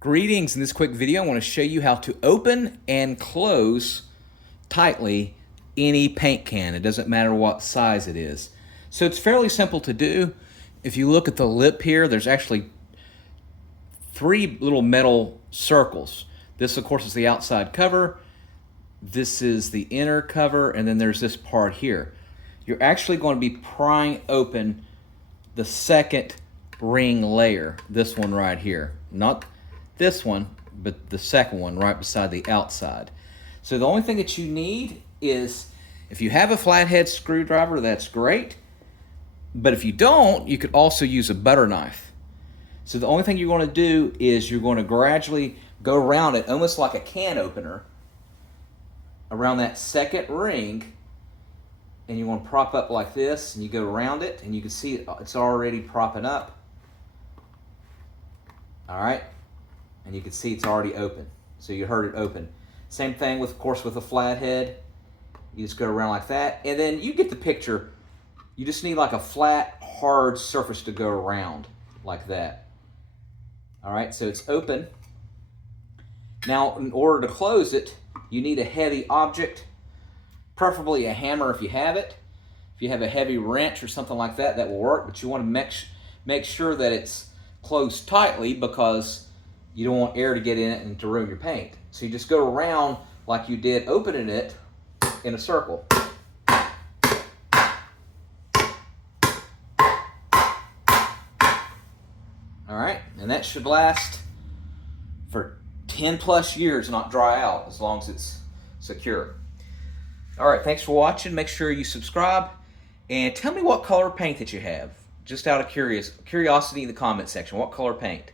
Greetings. In this quick video, I want to show you how to open and close tightly any paint can. It doesn't matter what size it is. So it's fairly simple to do. If you look at the lip here, there's actually 3 little metal circles. This, of course, is the outside cover. This is the inner cover, and then there's this part here. You're actually going to be prying open the second ring layer, this one right here. Not this one, but the second one right beside the outside. So the only thing that you need is, if you have a flathead screwdriver, that's great. But if you don't, you could also use a butter knife. So the only thing you're going to do is you're going to gradually go around it, almost like a can opener, around that second ring, and you want to prop up like this, and you go around it, and you can see it's already propping up. All right, and you can see it's already open. So you heard it open. Same thing with, of course, with a flathead. You just go around like that, and then you get the picture. You just need like a flat, hard surface to go around like that. All right, so it's open. Now, in order to close it, you need a heavy object, preferably a hammer if you have it. If you have a heavy wrench or something like that, that will work, but you want to make sure that it's closed tightly because you don't want air to get in it and to ruin your paint. So you just go around like you did opening it in a circle. All right, and that should last for 10 plus years, not dry out, as long as it's secure. All right, thanks for watching. Make sure you subscribe and tell me what color paint that you have. Just out of curiosity in the comment section, what color paint?